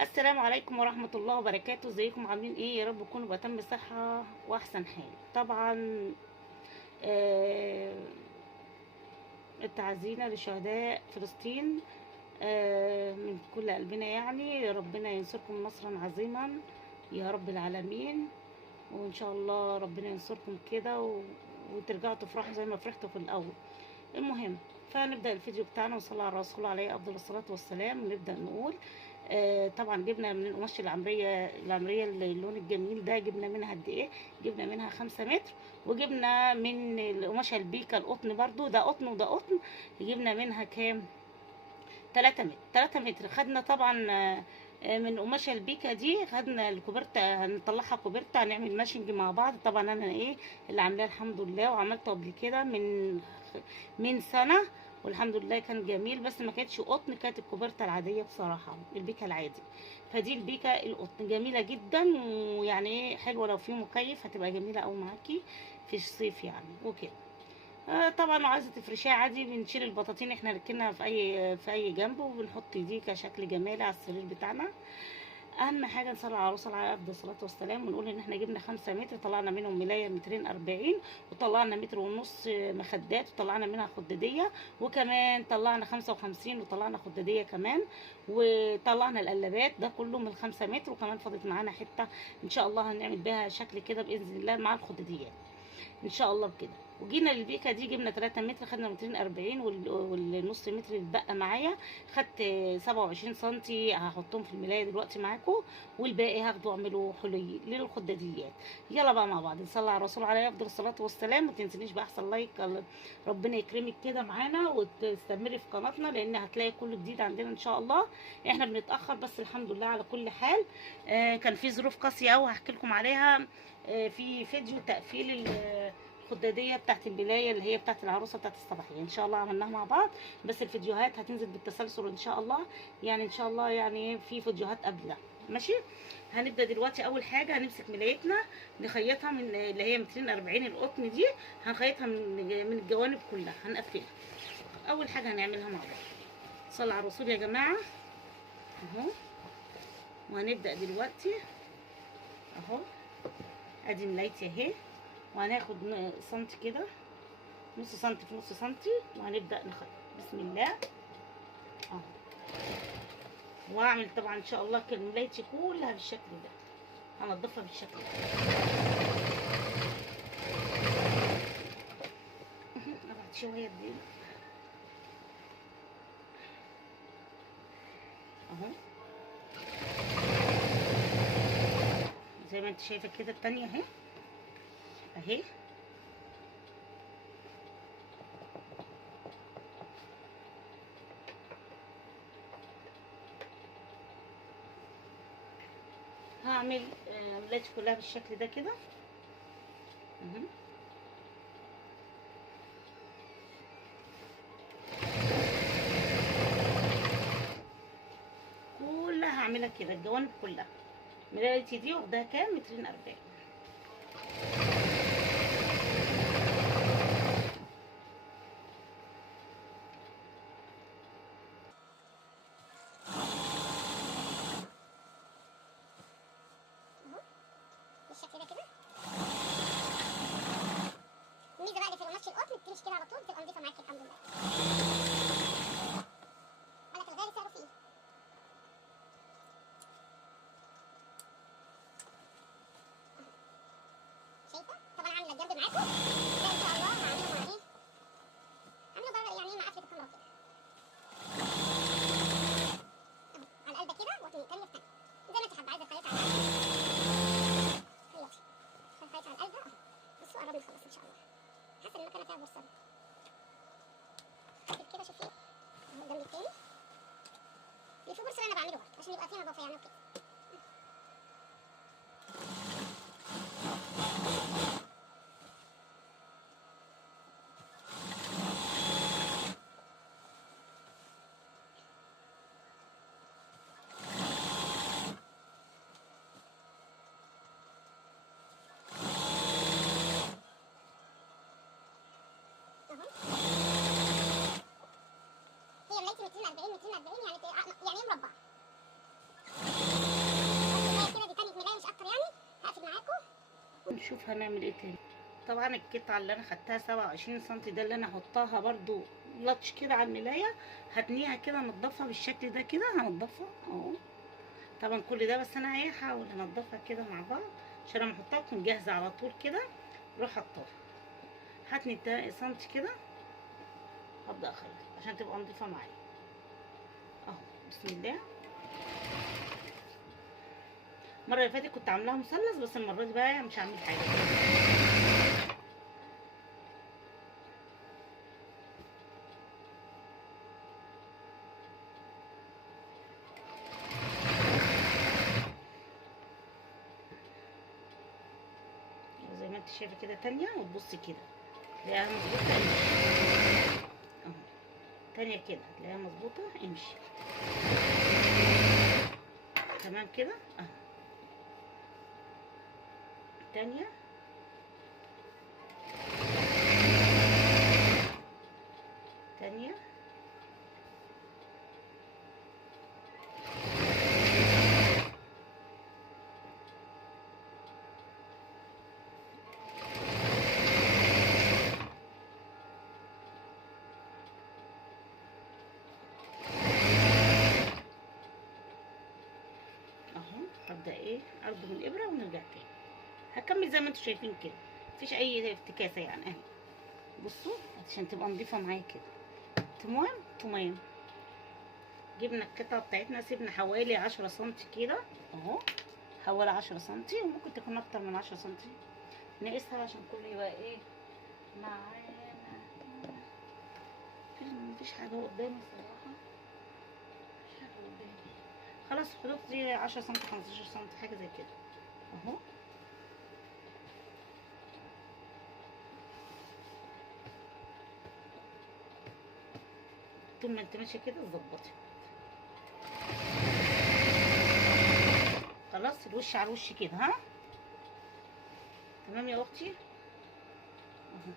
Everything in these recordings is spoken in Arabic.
السلام عليكم ورحمة الله وبركاته. ازيكم عاملين ايه؟ يا رب تكونوا بأتم صحة واحسن حال. طبعا آه، التعزينا لشهداء فلسطين من كل قلبنا، يعني ربنا ينصركم نصرا عظيما يا رب العالمين. وان شاء الله ربنا ينصركم كده وترجعوا تفرحوا زي ما فرحتوا في الاول. المهم، فنبدأ الفيديو بتاعنا وصلى على الرسول عليه أفضل الصلاة والسلام. ونبدأ نقول طبعا جبنا من القماش العمرية اللون الجميل ده، جبنا منها قد ايه؟ جبنا منها 5 متر. وجبنا من القماشة البيكا القطن، برضو ده قطن وده قطن، جبنا منها كام؟ 3 متر. 3 متر خدنا طبعا من قماشة البيكا دي خدنا الكوبرتا، هنطلعها كوبرتا، هنعمل ماشنج مع بعض. طبعا انا ايه اللي عاملاه الحمد لله، وعملته قبل كده من سنة، والحمد لله كان جميل. بس ما كانتش قطن، كانت الكوبرتا العادية بصراحة، البيكا العادي. فدي البيكا القطن جميلة جدا، ويعني ايه حلوة لو في مكيف هتبقى جميلة اوي معاكي في الصيف يعني وكده. طبعا لو عايزه تفرشيها عادي، بنشيل البطاطين احنا ركنها في اي جنب، وبنحط دي كشكل جمالي على السرير بتاعنا. اهم حاجه نصلي على الرسول عليه افضل الصلاه والسلام، ونقول ان احنا جبنا 5 متر، طلعنا منهم ملايه 240، وطلعنا متر ونص مخدات، وطلعنا منها خداديه، وكمان طلعنا 55 وطلعنا خداديه كمان، وطلعنا القلابات. ده كله من 5 متر، وكمان فاضت معانا حته ان شاء الله هنعمل بيها شكل كده باذن الله مع الخداديات ان شاء الله بكده. وجينا للبيكا دي جبنا 3 متر، خدنا 240، والنص متر اللي اتبقى معايا خدت 27 سنتي، هحطهم في الملايه دلوقتي معاكم، والباقي هاخده اعمله حلي للخداديات. يلا بقى مع بعض نصلي على الرسول عليه افضل الصلاه والسلام. ما تنسنيش بقى احسن لايك، ربنا يكرمك كده معانا وتستمري في قناتنا، لان هتلاقي كل جديد عندنا ان شاء الله. احنا بنتاخر بس الحمد لله على كل حال. كان في ظروف قاسيه قوي هحكي لكم عليها في فيديو تقفيل الخداديه بتاعت الملايه اللي هي بتاعت العروسه بتاعت الصباحيه، ان شاء الله عملناها مع بعض. بس الفيديوهات هتنزل بالتسلسل ان شاء الله، يعني ان شاء الله يعني في فيديوهات قبل ده. ماشي. هنبدا دلوقتي. اول حاجه هنمسك ملايتنا، نخيطها من اللي هي 240 القطن دي، هنخيطها من الجوانب كلها، هنقفلها. اول حاجه هنعملها مع بعض، صلى على الرسول يا جماعه. اهو. وهنبدا دلوقتي اهو، ادي ملايتي اهي، وهناخد سنتي كده، نص سنتي في نص سنتي، وهنبدأ نخيط. بسم الله اهو. واعمل طبعا ان شاء الله ملايتي كلها بالشكل ده، هنضفها بالشكل ده. ابعد شويه دي اهو، زي ما انت شايفه كده. التانية اهي اهي. هعمل ملايتي كلها بالشكل ده كده اهو. كلها هعملها كده، الجوانب كلها. ملايتي دي واخداها كام؟ 240. بالشكل ده كده. الميزه بقى اللي في القماش القطن بتمشي كده على طول، بتبقى نضيفه معاكي الحمد لله. قال لك الغالي سعره فيه. شايفه؟ طبعا عامله الجنب معاكم ده ان شاء الله هعمله مع ايه؟ هعمله بقى يعني مع قفله الكاميرا كده. اهو على القلبه كده، وتانية في تانية زي ما انت حابه. عايزه تخيطي على القلبه خيطي، خيطي على القلبه اهو. بصوا قربنا نخلص ان شاء الله. حاسه ان المكنه فيها بورصه كده. شوفي اهو الجنب التاني اللي فيه بورصه انا بعمله برضه عشان يبقى فيها نظافه يعني وكده. هي ملايتي 240 240 يعني يعني مربع. هنعمل ايه تاني. طبعا القطعه اللي انا خدتها 27 سنتي ده اللي انا هحطها برضو لطش كده على الملايه، هتنيها كده انضفها بالشكل ده كده، هنضفها اهو. طبعا كل ده بس انا ايه هحاول انضفها كده مع بعض عشان لما احطها تكون جاهزه على طول كده. اروح حطها، هتني سنتي كده، هبدا اخيط عشان تبقى نضيفه معايا اهو. بسم الله. المره اللي فاتت كنت عاملاها مثلث، بس المره دي بقى مش هعمل حاجه. زي ما انت شايفه كده تانية، وتبصي كده تلاقيها مظبوطه امشي اهو. تانية كده تلاقيها مظبوطه امشي تمام كده اهو. تانية تانية اهو. هبدا ايه اربط الابره ونرجع تاني. هكمل زي ما انتم شايفين كده، مفيش اي افتكاسه يعني اهي. بصوا عشان تبقى نضيفه معايا كده. تمام تمام. جبنا القطعه بتاعتنا، سيبنا حوالي 10 سنتي كده اهو، حوالي 10 سنتي، وممكن تكون اكتر من 10 سنتي. نقيسها عشان كله يبقى ايه معانا. مفيش حاجه قدامي صراحه، مفيش حاجه قدامي. خلاص حدود دي 10 سنتي 15 سنتي حاجه زي كده اهو. طول ما انت ماشيه كده تظبطي. خلاص الوش على الوش كده ها. تمام يا اختي اهو.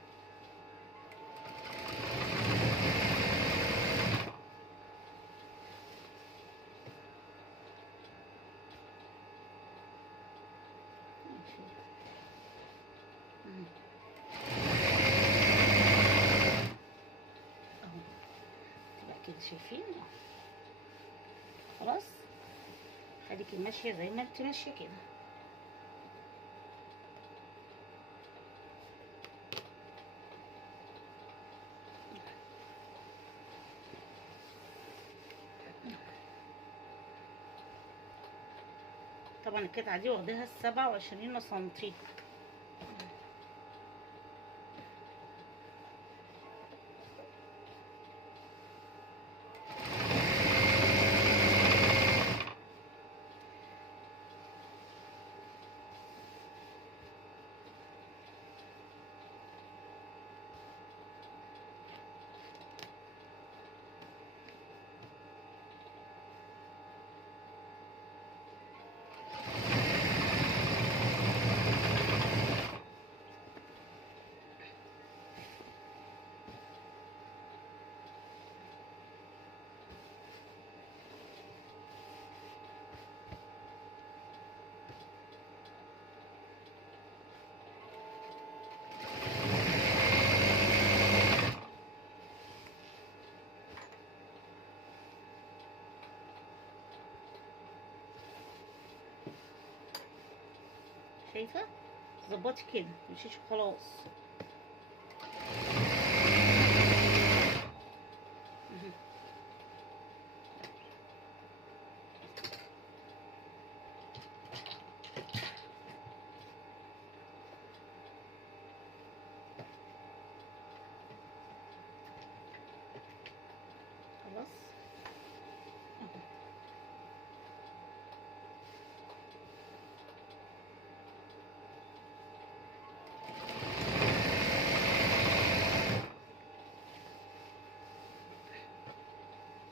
اهو تبقى كده شايفين اهو. خلاص خليكي ماشيه زي ما انت ماشيه كده. طبعا القطعه دي واخداها 27 سنتي. شايفه ظبطي كده مشيش خلاص. خلاص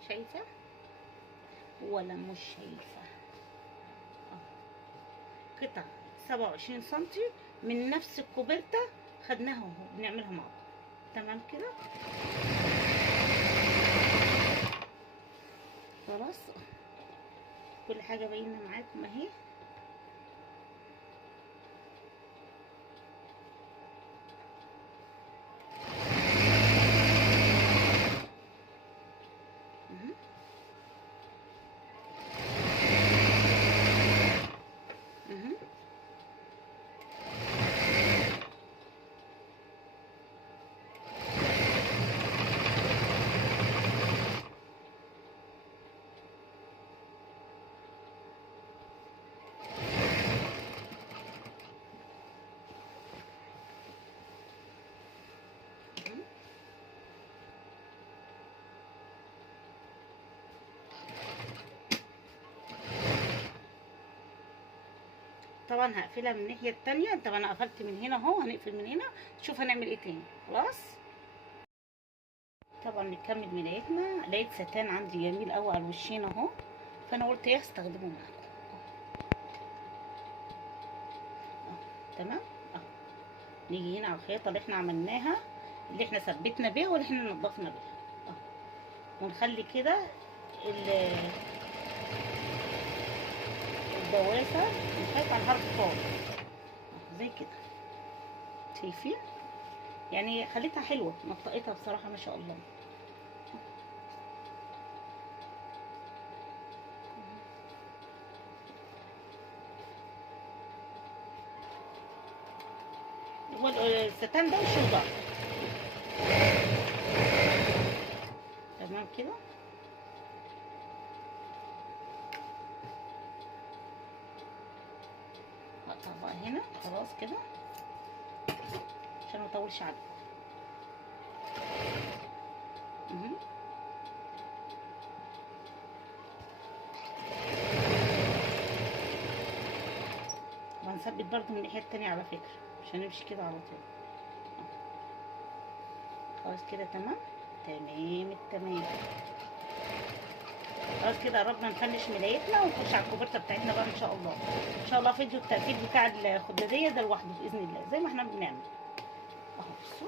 شايفه ولا مش شايفه اهو. قطع 27 سنتي من نفس الكوبرتة خدناها اهو، بنعملها مع بعض تمام كده. خلاص كل حاجه باينه معاكم اهي. طبعا هقفلها من الناحيه التانية. طب انا قفلت من هنا اهو، هنقفل من هنا نشوف هنعمل ايه تاني. خلاص. طبعا نكمل ملايتنا. لقيت ستان عندي جميل قوي على الوشين اهو، فانا قلت ايه استخدمه معاكم. تمام. اهو نيجي هنا على الخياطه اللي احنا عملناها، اللي احنا ثبتنا بيها واللي احنا نضفنا بيها اهو، ونخلي كده الدواسه نخيط على الحرف خالص زي كده. شايفين؟ يعني خليتها حلوه، نطقتها بصراحه ما شاء الله. والستان ده وش وظهر. تمام كده. هقطع بقى هنا خلاص كده عشان ما اطولش عليكم. وهنثبت برضو من الناحيه التانية على فكره، مش هنمشي كده على طول. خلاص كده تمام. تمام التمام. خلاص كده قربنا نفنش ملايتنا ونخش على الكوبرته بتاعتنا بقى ان شاء الله. ان شاء الله فيديو التقفيل بتاع الخداديه ده لوحده باذن الله زي ما احنا بنعمل اهو. بصوا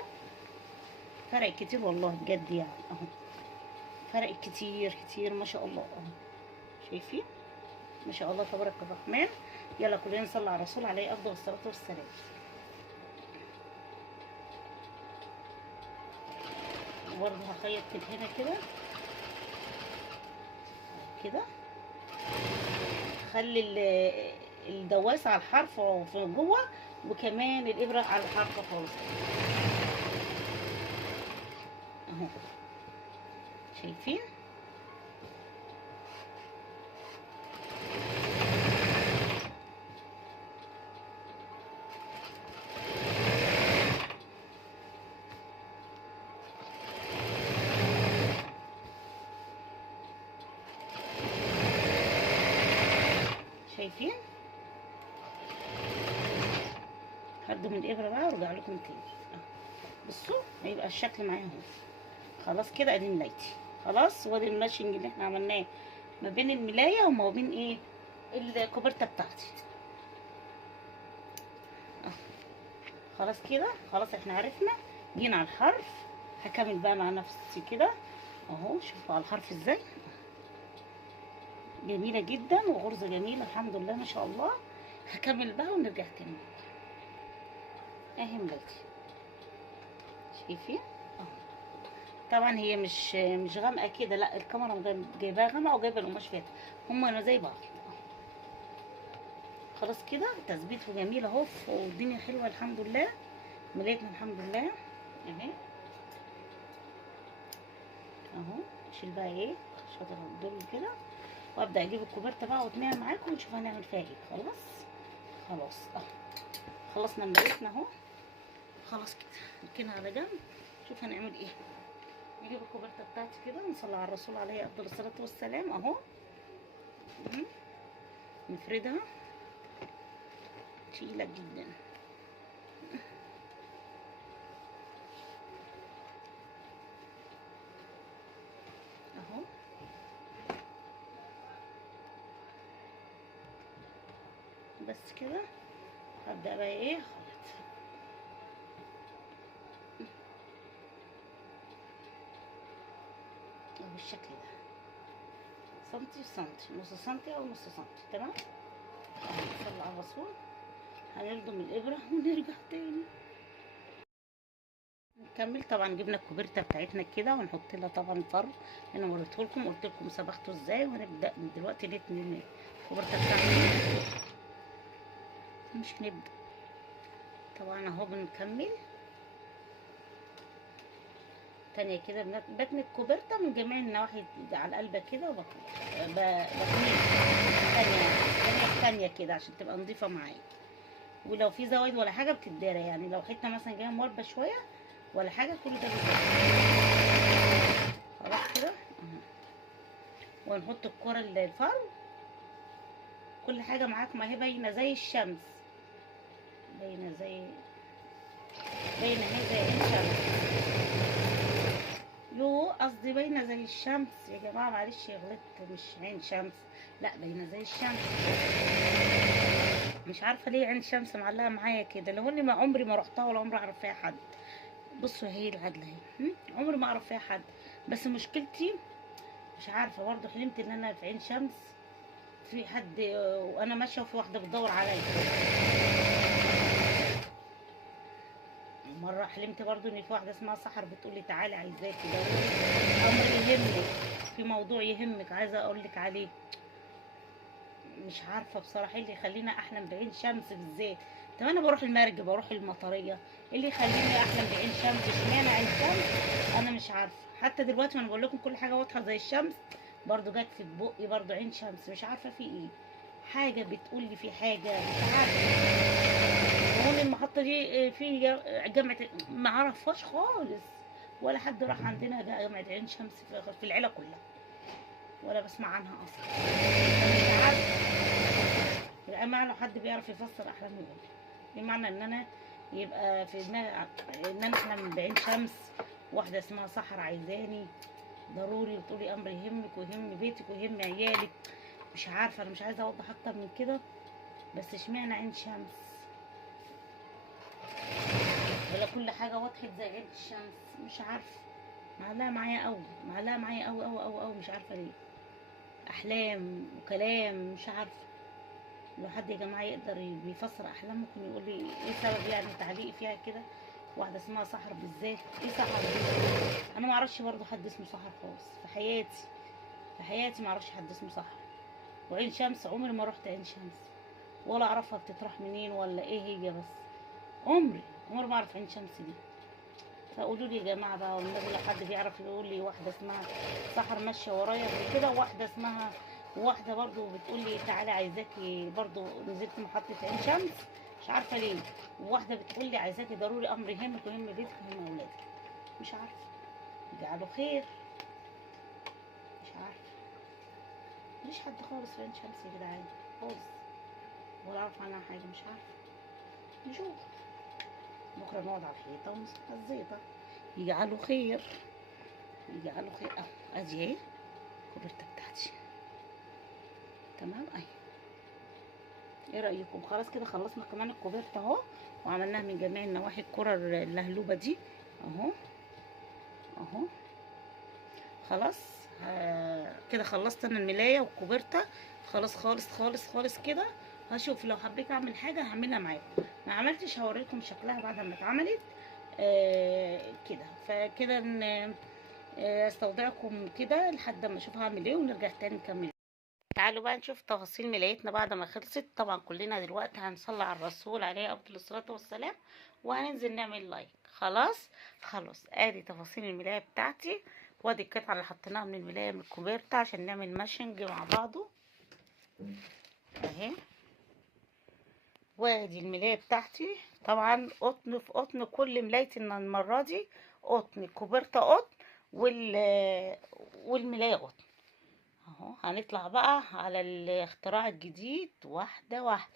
فرق كتير والله بجد يعني اهو، فرق كتير كتير ما شاء الله اهو. شايفين ما شاء الله تبارك الرحمن. يلا كلنا نصلي على الرسول عليه افضل الصلاه والسلام. برضه هخيط من هنا كده كده، خلي الدواسه على الحرف في جوه، وكمان الابره على الحرف خالص اهو. شايفين؟ شايفين؟ هاخده من الابره بقى وارجع لكم تاني. بصوا هيبقى الشكل معايا اهو. خلاص كده ادي ملايتي خلاص، وادي الماتشنج اللي احنا عملناه ما بين الملايه وما بين ايه الكوبرته بتاعتي. خلاص كده خلاص احنا عرفنا. جينا على الحرف، هكمل بقى مع نفسي كده اهو. شوفوا على الحرف ازاي جميله جدا وغرزه جميله الحمد لله ما شاء الله. هكمل بقى ونرجع تاني اهي ملايتي. شايفين اهو؟ طبعا هي مش غامقه كده، لا الكاميرا جايباها غامقه وجايبه القماش فاتح، هما زي بعض. خلاص كده تثبيته جميل اهو والدنيا حلوه الحمد لله. ملايتنا الحمد لله اهي اهو. اشيل بقى ايه شاطر دول كده، وابدا اجيب الكوبرته بقى واتنيها معاكم ونشوف هنعمل فيها ايه. خلاص اهو خلصنا ملايتنا اهو. خلاص كده نركنها على جنب. شوف هنعمل ايه. نجيب الكوبرته بتاعتي كده ونصلي على الرسول عليه افضل الصلاه والسلام اهو. نفردها تقيله جدا اهو. بس كده هبدا بقى ايه خيط بالشكل ده، سنتي وسنتي، نص سنتي او نص سنتي. تمام. نصلي على الرسول. هنلضم الابره ونرجع تاني نكمل. طبعا جبنا الكوبرته بتاعتنا كده ونحط لها طبعا فرو. انا وريتهولكم قلت لكم صبغته ازاي، وهنبدا من دلوقتي نتني الكوبرته بتاعتنا. مش نبدا طبعا اهو بنكمل تانية كده. بتني الكوبرته من جميع النواحي على القلبه كده بتنيها تانية كده عشان تبقى نظيفه معايا. ولو في زوايد ولا حاجه بتتدارى، يعني لو حته مثلا جايه موربه شويه ولا حاجه كل ده بيتدارى. خلاص كده. وهنحط الكره الفرو كل حاجه معاكم اهي باينه زي الشمس، باينه زي، باينه اهي زي الشمس. قصدي باينه زي الشمس يا جماعه، معلش غلطت، مش عين شمس، لا باينه زي الشمس. مش عارفه ليه عين شمس معلقه معايا كده، لو اني ما عمري ما رحتها ولا عمري اعرف فيها حد. بصوا هي العدله اهي، عمري ما اعرف فيها حد. بس مشكلتي مش عارفه برضه، حلمت ان انا في عين شمس في حد وانا ماشيه وفي واحده بتدور عليا. مره حلمت برضه ان في واحده اسمها سحر بتقول لي تعالي عايزاكي ضروري امر يهمك، في موضوع يهمك عايزه اقول لك عليه. مش عارفه بصراحه ايه اللي يخليني احلم بعين شمس بالذات. طب انا بروح المرج، بروح المطريه، ايه اللي يخليني احلم بعين شمس؟ اشمعنى عين شمس؟ انا مش عارفه. حتى دلوقتي وانا بقول لكم كل حاجه واضحه زي الشمس، برضو جت في بقي برضو عين شمس. مش عارفه في ايه، حاجه بتقول لي في حاجه مش عارفه. هون المحطه دي في جامعه ما اعرفهاش خالص، ولا حد راح عندنا جامعه عين شمس في العيله كلها، ولا بسمع عنها اصلا. مش عارفه يعني معنى لو حد بيعرف يفسر احلامي يقول لي، بمعنى ان انا يبقى في دماغي ان انا احلم بعين شمس واحده اسمها سحر عايزاني ضروري، وتقولي امر يهمك ويهم بيتك ويهم عيالك. مش عارفه، انا مش عايزه اوضح اكتر من كده، بس اشمعنى عين شمس؟ ولا كل حاجه وضحت زي عين الشمس؟ مش عارفه، معلقه معايا قوي، معلقه معايا قوي قوي قوي قوي، مش عارفه ليه. احلام وكلام مش عارفه. لو حد يا جماعه يقدر بيفسر احلام ممكن يقول لي ايه سبب يعني تعليقي فيها كده. واحده اسمها سحر بالذات، ايه سحر دي؟ انا ما اعرفش برضه حد اسمه سحر خالص في حياتي، في حياتي ما اعرفش حد اسمه سحر. وعين شمس عمري ما رحت عين شمس، ولا اعرفها بتطرح منين ولا ايه هي، بس عمري ما اعرف عين شمس دي. فقولوا لي يا جماعه بقى والنبي لو حد بيعرف يقول لي. واحده اسمها سحر ماشيه ورايا قبل كده، واحده اسمها، واحده برضو بتقول لي تعالي عايزاكي، برضو نزلت محطه عين شمس مش عارفه ليه. وواحده بتقول لي عايزاكي ضروري امر يهمك ويهم بيتك ويهم اولادك. مش عارفه، يجعله خير. مش عارفه، مفيش حد خالص في عين شمس يا جدعان خالص، ولا اعرف عنها حاجه. مش عارفه، نشوف بكره نقعد على الحيطه ونمسك الزيطه. يجعله خير، يجعله خير. اهو ادي اهي الكوبرته بتاعتي تمام اهي. ايه رايكم؟ خلاص كده خلصنا كمان الكوبرته اهو، وعملناها من جميع النواحي الكره اللهلوبه دي اهو اهو. خلاص كده خلصت انا الملايه والكوبرته خلاص خالص خالص خالص كده. هشوف لو حبيت اعمل حاجه هعملها معاكم، ما عملتش هوريكم شكلها بعد ما اتعملت كده. فكده استودعكم كده لحد ما اشوف هعمل ايه ونرجع تاني نكمل. تعالوا بقى نشوف تفاصيل ملايتنا بعد ما خلصت. طبعا كلنا دلوقتي هنصلي على الرسول عليه افضل الصلاه والسلام، وهننزل نعمل لايك. خلاص خلاص ادي تفاصيل الملايه بتاعتي، وادي القطعه اللي حطيناها من الملايه من الكوبرتا عشان نعمل ماشنج مع بعضه اهي. وادي الملايه بتاعتي طبعا قطن في قطن، كل ملايتنا المره دي قطن، الكوبرتا قطن والملايه قطن اهو. هنطلع بقى على الاختراع الجديد واحده واحده.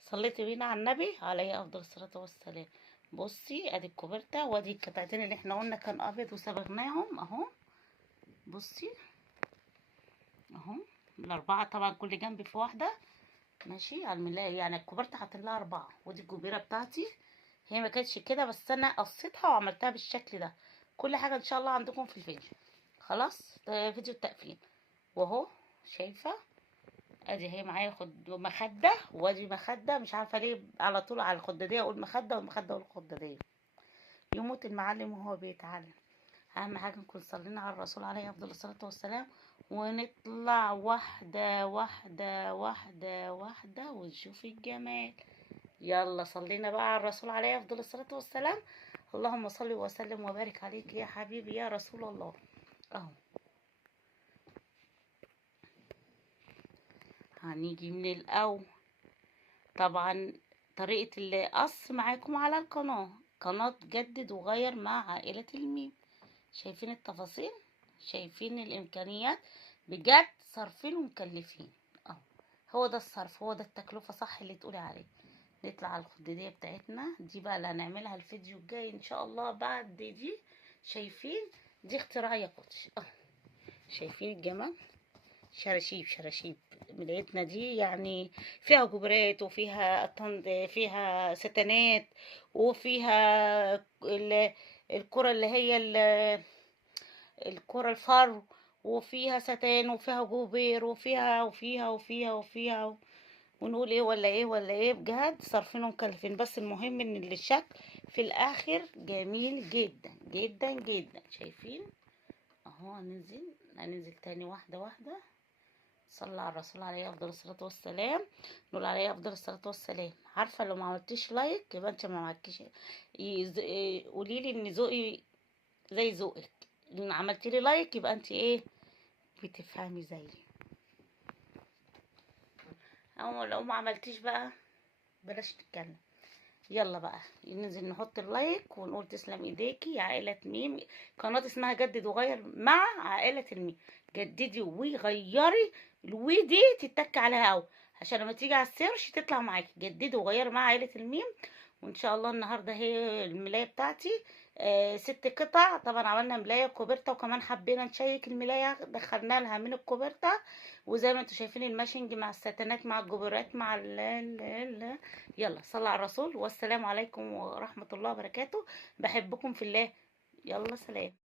صليت بينا على النبي عليه افضل الصلاه والسلام. بصي ادي الكوبرتا، وادي القطعتين اللي احنا قلنا كان ابيض وصبغناهم اهو. بصي اهو الاربعه، طبعا كل جنب في واحده ماشي على الملايه، يعني الكوبرتا حاطين لها اربعه. ودي الجبيره بتاعتي، هي ما كانتش كده بس انا قصيتها وعملتها بالشكل ده. كل حاجه ان شاء الله عندكم في الفيديو. خلاص ده فيديو التقفيل. واهو شايفه ادي هي معايا مخده، وادي مخده. مش عارفه ليه على طول على الخداديه اقول مخده والمخده اقول الخداديه. يموت المعلم وهو بيتعلم. اهم حاجه نكون صلينا على الرسول عليه افضل الصلاه والسلام، ونطلع واحده واحده واحده واحده ونشوف الجمال. يلا صلينا بقى على الرسول عليه افضل الصلاه والسلام. اللهم صل وسلم وبارك عليك يا حبيبي يا رسول الله اهو. هنيجي من الاول طبعا طريقة القص معاكم على القناة، قناة جدد وغير مع عائلة الميم. شايفين التفاصيل، شايفين الامكانيات، بجد صارفين ومكلفين اهو. هو ده الصرف، هو ده التكلفة صح اللي تقولي عليه. نطلع على الخدادية بتاعتنا دي بقى اللي هنعملها الفيديو الجاي ان شاء الله. بعد دي شايفين دي اختراع ياقوتي، شايفين الجمال، شراشيب شراشيب ملايتنا دي يعني فيها جبرات وفيها فيها ستانات وفيها الكرة اللي هي الكرة الفرو، وفيها ستان وفيها جوبير وفيها ونقول ايه ولا ايه ولا ايه، بجد صارفين ومكلفين. بس المهم ان الشكل في الاخر جميل جدا جدا جدا. شايفين اهو. هننزل تاني واحدة واحدة. صلى على الرسول عليه افضل الصلاة والسلام. نقول عليه افضل الصلاة والسلام. عارفة لو ما عملتيش لايك يبقى انت ما عملتيش. قوليلي ان ذوقي زي ذوقك، ان عملتي لي لايك يبقى انت ايه، بتفهمي زيي. او لو ما عملتيش بقى بلاش نتكلم. يلا بقى ننزل نحط اللايك ونقول تسلم ايديكي يا عائلة ميم. قناة اسمها جدد وغير مع عائلة الميم. جددي وغيري، الوي دي تتك عليها او عشان لما تيجي على السيرش تطلع معاكي. جددي وغيري مع عائلة الميم. وان شاء الله النهارده هي الملايه بتاعتي 6 قطع. طبعا عملنا ملايه كوبرتا وكمان حبينا نشيك الملايه دخلنا لها من الكوبرتا. وزي ما انتم شايفين الماشنج مع الستانات مع الجبرات مع يلا صلى على الرسول والسلام عليكم ورحمة الله وبركاته. بحبكم في الله. يلا سلام.